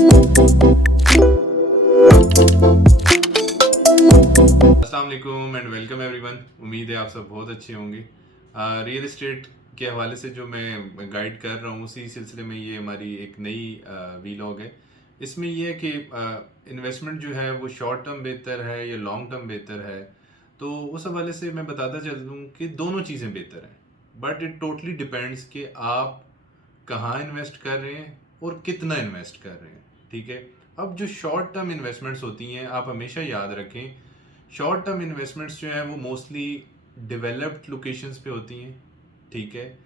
अस्सलाम वालेकुम and welcome everyone. उम्मीद है आप सब बहुत अच्छे होंगे। रियल एस्टेट के हवाले से जो मैं गाइड कर रहा हूँ उसी सिलसिले में ये हमारी एक नई वीलॉग है। इसमें ये है कि इन्वेस्टमेंट जो है वो शॉर्ट टर्म बेहतर है या लॉन्ग टर्म बेहतर है। तो उस हवाले से मैं बताता चल दूँ कि दोनों चीज़ें बेहतर हैं, बट इट टोटली डिपेंड्स कि आप कहाँ इन्वेस्ट कर रहे हैं और कितना इन्वेस्ट कर रहे हैं। ठीक है। अब जो शॉर्ट टर्म इन्वेस्टमेंट्स होती हैं, आप हमेशा याद रखें, शॉर्ट टर्म इन्वेस्टमेंट्स जो हैं वो मोस्टली डेवलप्ड लोकेशंस पे होती हैं। ठीक है।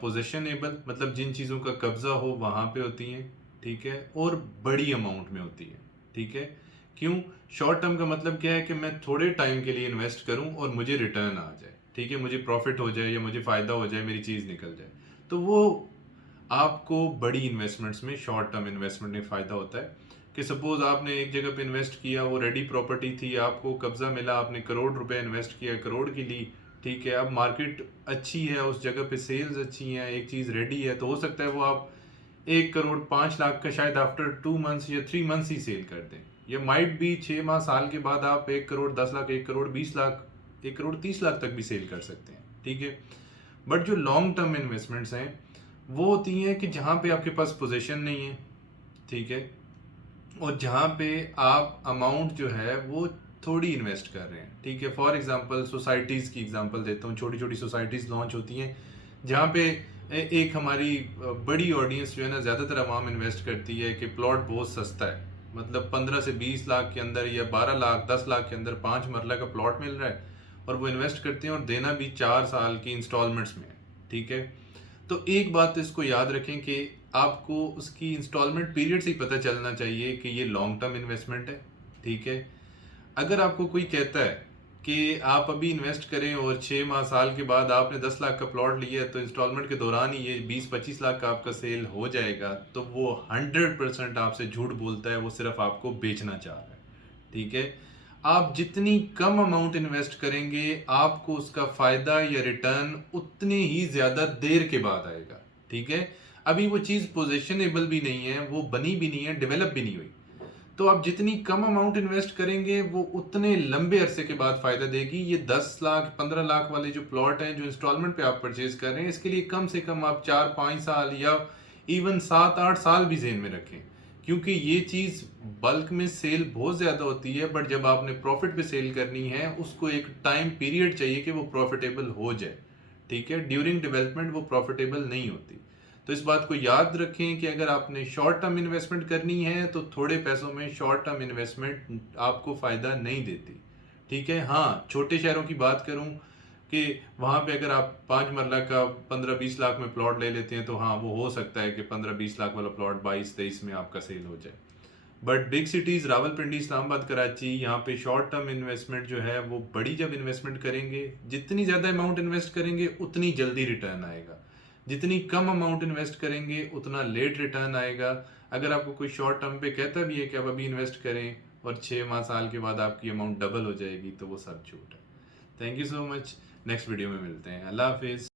पोजेशनेबल मतलब जिन चीज़ों का कब्जा हो वहाँ पे होती हैं। ठीक है। और बड़ी अमाउंट में होती है। ठीक है। क्यों? शॉर्ट टर्म का मतलब क्या है कि मैं थोड़े टाइम के लिए इन्वेस्ट करूं और मुझे रिटर्न आ जाए। ठीक है, मुझे प्रॉफिट हो जाए या मुझे फ़ायदा हो जाए, मेरी चीज़ निकल जाए। तो वो आपको बड़ी इन्वेस्टमेंट्स में, शॉर्ट टर्म इन्वेस्टमेंट में फ़ायदा होता है कि सपोज आपने एक जगह पे इन्वेस्ट किया, वो रेडी प्रॉपर्टी थी, आपको कब्जा मिला, आपने करोड़ रुपए इन्वेस्ट किया, करोड़ की ली। ठीक है। अब मार्केट अच्छी है, उस जगह पे सेल्स अच्छी हैं, एक चीज़ रेडी है, तो हो सकता है वो आप 1 करोड़ 5 लाख का शायद आफ्टर 2 मंथ्स या 3 मंथ्स ही सेल कर दें। या माइट भी 6 माह साल के बाद आप 1 करोड़ 10 लाख, 1 करोड़ 20 लाख, 1 करोड़ 30 लाख तक भी सेल कर सकते हैं। ठीक है। बट जो लॉन्ग टर्म इन्वेस्टमेंट्स हैं वो होती हैं कि जहाँ पे आपके पास पोजीशन नहीं है। ठीक है। और जहाँ पे आप अमाउंट जो है वो थोड़ी इन्वेस्ट कर रहे हैं। ठीक है। फॉर एग्जांपल सोसाइटीज़ की एग्जांपल देता हूँ। छोटी छोटी सोसाइटीज़ लॉन्च होती हैं जहाँ पे एक हमारी बड़ी ऑडियंस जो है ना, ज़्यादातर अवाम इन्वेस्ट करती है कि प्लॉट बहुत सस्ता है, मतलब 15 से 20 लाख के अंदर या 12 लाख 10 लाख के अंदर 5 मरला का प्लॉट मिल रहा है, और वो इन्वेस्ट करते हैं और देना भी 4 साल की इंस्टॉलमेंट्स में है। ठीक है। तो एक बात तो इसको याद रखें कि आपको उसकी इंस्टॉलमेंट पीरियड से ही पता चलना चाहिए कि ये लॉन्ग टर्म इन्वेस्टमेंट है। ठीक है। अगर आपको कोई कहता है कि आप अभी इन्वेस्ट करें और 6 माह साल के बाद आपने 10 लाख का प्लॉट लिया है तो इंस्टॉलमेंट के दौरान ही ये 20-25 लाख का आपका सेल हो जाएगा, तो वो 100% आपसे झूठ बोलता है, वो सिर्फ आपको बेचना चाह रहा है। ठीक है। आप जितनी कम अमाउंट इन्वेस्ट करेंगे आपको उसका फायदा या रिटर्न उतने ही ज्यादा देर के बाद आएगा। ठीक है। अभी वो चीज पोजिशनेबल भी नहीं है, वो बनी भी नहीं है, डेवलप भी नहीं हुई। तो आप जितनी कम अमाउंट इन्वेस्ट करेंगे वो उतने लंबे अरसे के बाद फायदा देगी। ये 10 लाख 15 लाख वाले जो प्लॉट हैं जो इंस्टॉलमेंट पे आप परचेज कर रहे हैं, इसके लिए कम से कम आप 4-5 साल या इवन 7-8 साल भी जेन में रखें, क्योंकि ये चीज बल्क में सेल बहुत ज्यादा होती है, बट जब आपने प्रॉफिट पे सेल करनी है उसको एक टाइम पीरियड चाहिए कि वो प्रॉफिटेबल हो जाए। ठीक है। ड्यूरिंग डेवलपमेंट वो प्रॉफिटेबल नहीं होती। तो इस बात को याद रखें कि अगर आपने शॉर्ट टर्म इन्वेस्टमेंट करनी है तो थोड़े पैसों में शॉर्ट टर्म इन्वेस्टमेंट आपको फायदा नहीं देती। ठीक है। हाँ, छोटे शहरों की बात करूं कि वहां पे अगर आप 5 मरला का 15-20 लाख में प्लॉट ले लेते हैं तो हाँ, वो हो सकता है कि 15-20 लाख वाला प्लॉट 22-23 में आपका सेल हो जाए। But big cities Rawalpindi Islamabad Karachi, यहाँ पे शॉर्ट टर्म इन्वेस्टमेंट जो है वो बड़ी जब इन्वेस्टमेंट करेंगे, जितनी ज़्यादा अमाउंट इन्वेस्ट करेंगे उतनी जल्दी रिटर्न आएगा। जितनी कम अमाउंट इन्वेस्ट करेंगे उतना लेट रिटर्न आएगा। अगर आपको कोई शॉर्ट टर्म पे कहता भी है कि आप अभी इन्वेस्ट करें और 6 माह साल के बाद आपकी अमाउंट डबल हो जाएगी, तो वो सब झूठ है। Thank you so much. Next video में मिलते हैं। अल्लाह हाफिज़।